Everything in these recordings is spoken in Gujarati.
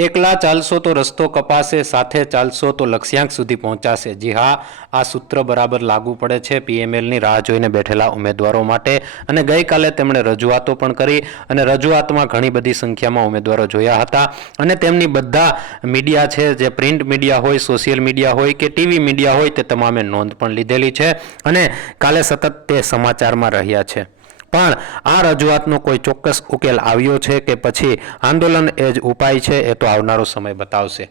એકલા ચાલશો તો રસ્તો કપાશે, સાથે ચાલશો તો લક્ષ્યાંક સુધી પહોંચાશે। જી હા, આ સૂત્ર બરાબર લાગુ પડે છે પીએમએલની રાહ જોઈને બેઠેલા ઉમેદવારો માટે। અને ગઈકાલે તેમણે રજૂઆતો પણ કરી અને રજૂઆતમાં ઘણી બધી સંખ્યામાં ઉમેદવારો જોયા હતા અને તેમની બધા મીડિયા છે, જે પ્રિન્ટ મીડિયા હોય, સોશિયલ મીડિયા હોય કે ટીવી મીડિયા હોય, તે તમામે નોંધ પણ લીધેલી છે અને કાલે સતત તે સમાચારમાં રહ્યા છે। પણ આ રજૂઆતનો કોઈ ચોક્કસ ઉકેલ આવ્યો છે કે પછી આંદોલન એ જ ઉપાય છે, એ તો આવનારો સમય બતાવશે।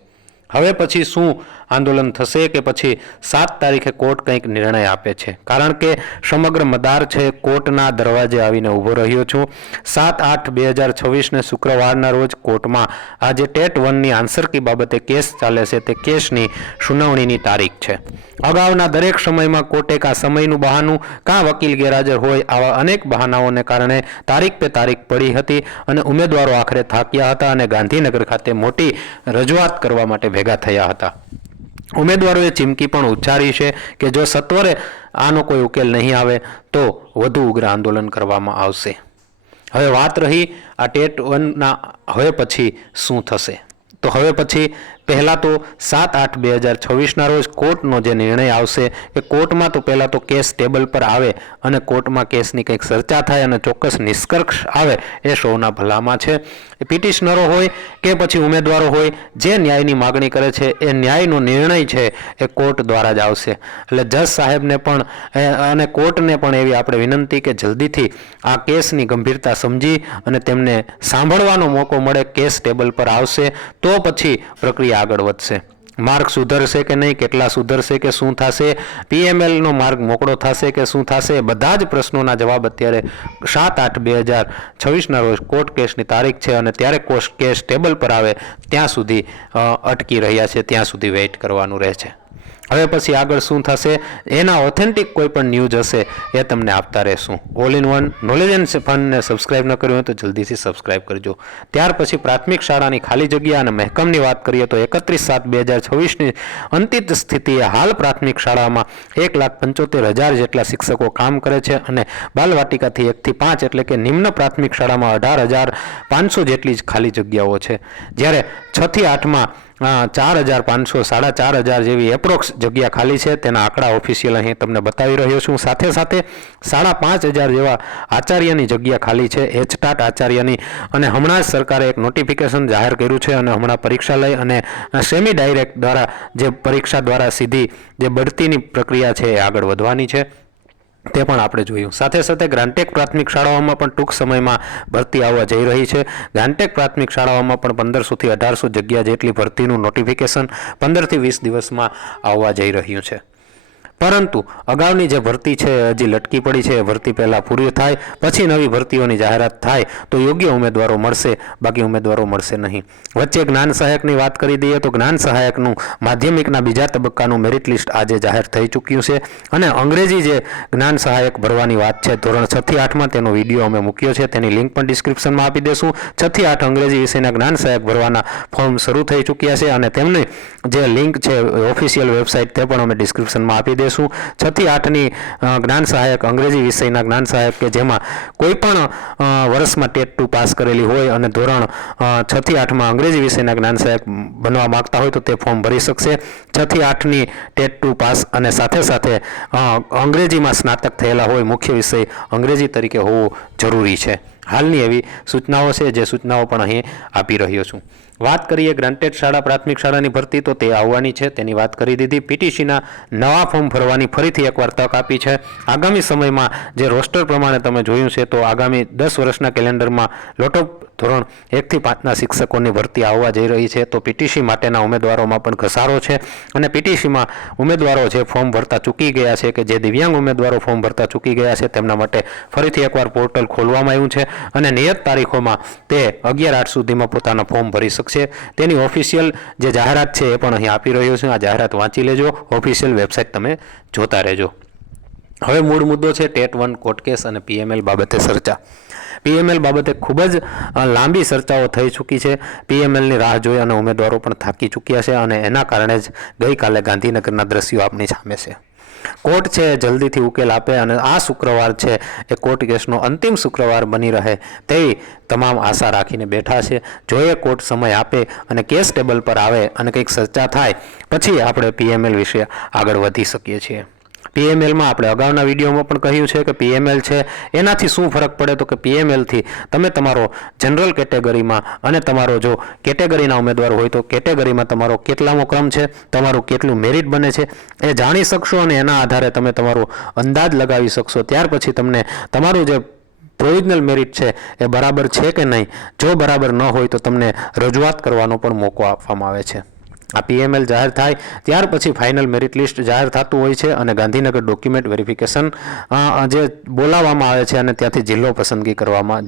હવે પછી શું આંદોલન થશે કે પછી 7 તારીખે કોર્ટ કંઈક નિર્ણય આપે છે, કારણ કે સમગ્ર મદાર છે કોર્ટના દરવાજે આવીને ઊભો રહ્યો છું। 7/8/2026ને શુક્રવારના રોજ કોર્ટમાં આ જે ટેટ 1ની આન્સર કી બાબતે કેસ ચાલે છે તે કેસની સુનાવણીની તારીખ છે। અગાઉના દરેક સમયમાં કોર્ટે કાં સમયનું બહાનું કાં વકીલ ગેરહાજર હોય આવા અનેક બહાનાઓને કારણે તારીખ પે તારીખ પડી હતી અને ઉમેદવારો આખરે થાક્યા હતા અને ગાંધીનગર ખાતે મોટી રજૂઆત કરવા માટે ભેગા થયા હતા। ઉમેદવારોએ ચીમકી પણ ઉચ્ચારી છે કે જો સત્વરે આનો કોઈ ઉકેલ નહીં આવે તો વધુ ઉગ્ર આંદોલન કરવામાં આવશે। હવે વાત રહી આ ટેટ 1ના હવે પછી શું થશે, તો હવે પછી પહેલાં તો 7/8/2026ના રોજ કોર્ટનો જે નિર્ણય આવશે એ કોર્ટમાં તો પહેલાં તો કેસ ટેબલ પર આવે અને કોર્ટમાં કેસની કંઈક ચર્ચા થાય અને ચોક્કસ નિષ્કર્ષ આવે એ સૌના ભલામાં છે। પિટિશનરો હોય કે પછી ઉમેદવારો હોય, જે ન્યાયની માગણી કરે છે એ ન્યાયનો નિર્ણય છે એ કોર્ટ દ્વારા જ આવશે। એટલે જજ સાહેબને પણ અને કોર્ટને પણ એવી આપણે વિનંતી કે જલ્દીથી આ કેસની ગંભીરતા સમજી અને તેમને સાંભળવાનો મોકો મળે, કેસ ટેબલ પર આવશે તો પછી પ્રક્રિયા આગળ વધશે। માર્ગ સુધરશે કે નહીં, કેટલા સુધરશે કે શું થશે, પીએમએલનો માર્ગ મોકળો થશે કે શું થશે, બધા જ પ્રશ્નોના જવાબ અત્યારે 7/8/2026ના રોજ કોર્ટ કેસની તારીખ છે અને ત્યારે કેસ ટેબલ પર આવે ત્યાં સુધી અટકી રહ્યા છે, ત્યાં સુધી વેઇટ કરવાનું રહે છે। હવે પછી આગળ શું થશે એના ઓથેન્ટિક કોઈ પણ ન્યૂઝ હશે એ તમને આપતા રહેશું। All in one knowledge and ફનને સબસ્ક્રાઇબ ન કર્યું હોય તો જલ્દીથી સબસ્ક્રાઇબ કરજો। ત્યાર પછી પ્રાથમિક શાળાની ખાલી જગ્યા અને મહેકમની વાત કરીએ તો 31/7/2026ની અંતિમ સ્થિતિએ હાલ પ્રાથમિક શાળામાં 1,75,000 જેટલા શિક્ષકો કામ કરે છે અને બાલવાટિકાથી 1 થી 5 એટલે કે નિમ્ન પ્રાથમિક શાળામાં 18,500 જેટલી જ ખાલી જગ્યાઓ છે, જ્યારે 6 થી 8માં 4,500 4,500 જેવી એપ્રોક્સ જગ્યા ખાલી છે। તેના આંકડા ઓફિશિયલ અહીં તમને બતાવી રહ્યો છું। સાથે સાથે 5,500 જેવા આચાર્યની જગ્યા ખાલી છે, એચટાટ આચાર્યની, અને હમણાં જ સરકારે એક નોટિફિકેશન જાહેર કર્યું છે અને હમણાં પરીક્ષા લઈ અને સેમી ડાયરેક્ટ દ્વારા જે પરીક્ષા દ્વારા સીધી જે બઢતીની પ્રક્રિયા છે એ આગળ વધવાની છે, તે પણ આપણે જોયું। સાથે સાથે ગ્રાન્ટેક પ્રાથમિક શાળાઓમાં પણ ટૂંક સમયમાં ભરતી આવવા જઈ રહી છે। ગ્રાન્ટેક પ્રાથમિક શાળાઓમાં પણ 1500 થી 1800 જગ્યા જેટલી ભરતીનું નોટિફિકેશન 15 થી 20 દિવસમાં આવવા જઈ રહ્યું છે। પરંતુ અગાઉની જે ભરતી છે હજી લટકી પડી છે, એ ભરતી પહેલાં પૂરી થાય પછી નવી ભરતીઓની જાહેરાત થાય તો યોગ્ય ઉમેદવારો મળશે, બાકી ઉમેદવારો મળશે નહીં। વચ્ચે જ્ઞાન સહાયકની વાત કરી દઈએ તો જ્ઞાન સહાયકનું માધ્યમિકના બીજા તબક્કાનું મેરિટ લિસ્ટ આજે જાહેર થઈ ચૂક્યું છે અને અંગ્રેજી જે જ્ઞાન સહાયક ભરવાની વાત છે ધોરણ 6 થી 8માં, તેનો વિડીયો અમે મૂક્યો છે, તેની લિંક પણ ડિસ્ક્રિપ્શનમાં આપી દેશું। 6 થી 8 અંગ્રેજી વિષયના જ્ઞાન સહાયક ભરવાના ફોર્મ શરૂ થઈ ચૂક્યા છે અને તેમની જે લિંક છે ઓફિશિયલ વેબસાઇટ તે પણ અમે ડિસ્ક્રિપ્શનમાં આપી દઈશું। 6 થી 8ની જ્ઞાન સહાયક અંગ્રેજી વિષયના જ્ઞાન સહાયક કે જેમાં કોઈ પણ વર્ષમાં ટેટ 2 પાસ કરેલી હોય અને ધોરણ 6 થી 8માં અંગ્રેજી વિષયના જ્ઞાન સહાયક બનવા માંગતા હોય તો તે ફોર્મ ભરી શકશે। 6 થી 8ની ટેટ 2 પાસ અને સાથે સાથે અંગ્રેજીમાં સ્નાતક થયેલા હોય, મુખ્ય વિષય અંગ્રેજી તરીકે હોવું જરૂરી છે। હાલની એવી સૂચનાઓ છે જે સૂચનાઓ પણ અહીં આપી રહ્યો છું। વાત કરીએ ગ્રાન્ટેડ શાળા પ્રાથમિક શાળાની ભરતી તો તે આવવાની છે, તેની વાત કરી દીધી। પીટીસીના નવા ફોર્મ ભરવાની ફરીથી એકવાર તક આપી છે। આગામી સમયમાં જે રોસ્ટર પ્રમાણે તમે જોયું છે તો આગામી 10 વર્ષના કેલેન્ડરમાં લોટો ધોરણ 1 થી 5ના શિક્ષકોની ભરતી આવવા જઈ રહી છે, તો પીટીસી માટેના ઉમેદવારોમાં પણ ઘસારો છે અને પીટીસીમાં ઉમેદવારો જે ફોર્મ ભરતા ચૂકી ગયા છે કે જે દિવ્યાંગ ઉમેદવારો ફોર્મ ભરતા ચૂકી ગયા છે તેમના માટે ફરીથી એકવાર પોર્ટલ ખોલવામાં આવ્યું છે અને નિયત તારીખોમાં તે 11/8 સુધીમાં પોતાના ફોર્મ ભરી શકશે। તેની ઓફિશિયલ જે જાહેરાત છે એ પણ અહીં આપી રહ્યો છું, આ જાહેરાત વાંચી લેજો, ઓફિશિયલ વેબસાઇટ તમે જોતા રહેજો। હવે મૂળ મુદ્દો છે ટેટ 1 કોર્ટ કેસ અને પીએમએલ બાબતે ચર્ચા। પીએમએલ બાબતે ખૂબ જ લાંબી ચર્ચાઓ થઈ ચૂકી છે। પીએમએલની રાહ જોઈ અને ઉમેદવારો પણ થાકી ચૂક્યા છે અને એના કારણે જ ગઈકાલે ગાંધીનગરના દ્રશ્યો આપણી સામે છે। કોર્ટ છે એ જલ્દીથી ઉકેલ આપે અને આ શુક્રવાર છે એ કોર્ટ કેસનો અંતિમ શુક્રવાર બની રહે તેવી તમામ આશા રાખીને બેઠા છે. જોઈએ કોર્ટ સમય આપે અને કેસ ટેબલ પર આવે અને કંઈક ચર્ચા થાય પછી આપણે પીએમએલ વિશે આગળ વધી શકીએ છીએ. પીએમએલમાં આપણે અગાઉના વિડીયોમાં પણ કહ્યું છે કે પીએમએલ છે એનાથી શું ફરક પડે, તો કે પીએમએલથી તમે તમારો જનરલ કેટેગરીમાં અને તમારો જો કેટેગરીના ઉમેદવાર હોય તો કેટેગરીમાં તમારો કેટલામો ક્રમ છે, તમારું કેટલું મેરિટ બને છે એ જાણી શકશો અને એના આધારે તમે તમારો અંદાજ લગાવી શકશો. ત્યાર પછી તમને તમારું જે પ્રોવિઝનલ મેરિટ છે એ બરાબર છે કે નહીં, જો બરાબર ન હોય તો તમને રજૂઆત કરવાનો પણ મોકો આપવામાં આવે છે. આ પીએમએલ જાહેર થાય ત્યાર પછી ફાઇનલ મેરિટ લિસ્ટ જાહેર થતું હોય છે અને ગાંધીનગર ડોક્યુમેન્ટ વેરિફિકેશન જે બોલાવવામાં આવે છે અને ત્યાંથી જિલ્લો પસંદગી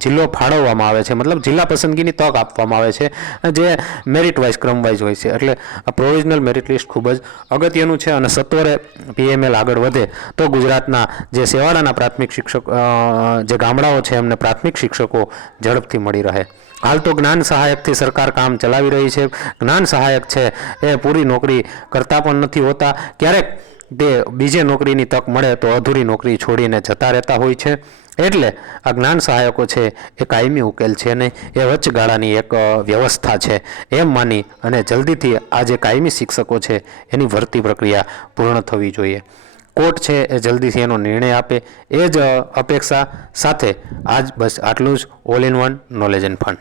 જિલ્લો ફાળવવામાં આવે છે, મતલબ જિલ્લા પસંદગીની તક આપવામાં આવે છે જે મેરિટ વાઇઝ ક્રમ વાઇઝ હોય છે. એટલે આ પ્રોવિઝનલ મેરિટ લિસ્ટ ખૂબ જ અગત્યનું છે અને સત્વરે પીએમએલ આગળ વધે તો ગુજરાતના જે સેવાડાના પ્રાથમિક શિક્ષક જે ગામડાઓ છે એમને પ્રાથમિક શિક્ષકો ઝડપથી મળી રહે. હાલ તો જ્ઞાન સહાયકથી સરકાર કામ ચલાવી રહી છે. જ્ઞાન સહાયક છે એ પૂરી નોકરી કરતા પણ નથી હોતા, ક્યારેક તે બીજે નોકરીની તક મળે તો અધૂરી નોકરી છોડીને જતા રહેતા હોય છે. એટલે આ જ્ઞાન સહાયકો છે એ કાયમી ઉકેલ છે નહીં, એ વચગાળાની એક વ્યવસ્થા છે એમ માની અને જલ્દીથી આ જે કાયમી શિક્ષકો છે એની ભરતી પ્રક્રિયા પૂર્ણ થવી જોઈએ. કોર્ટ છે એ જલ્દીથી એનો નિર્ણય આપે એ જ અપેક્ષા સાથે આજ બસ આટલું જ. All in one knowledge and fun.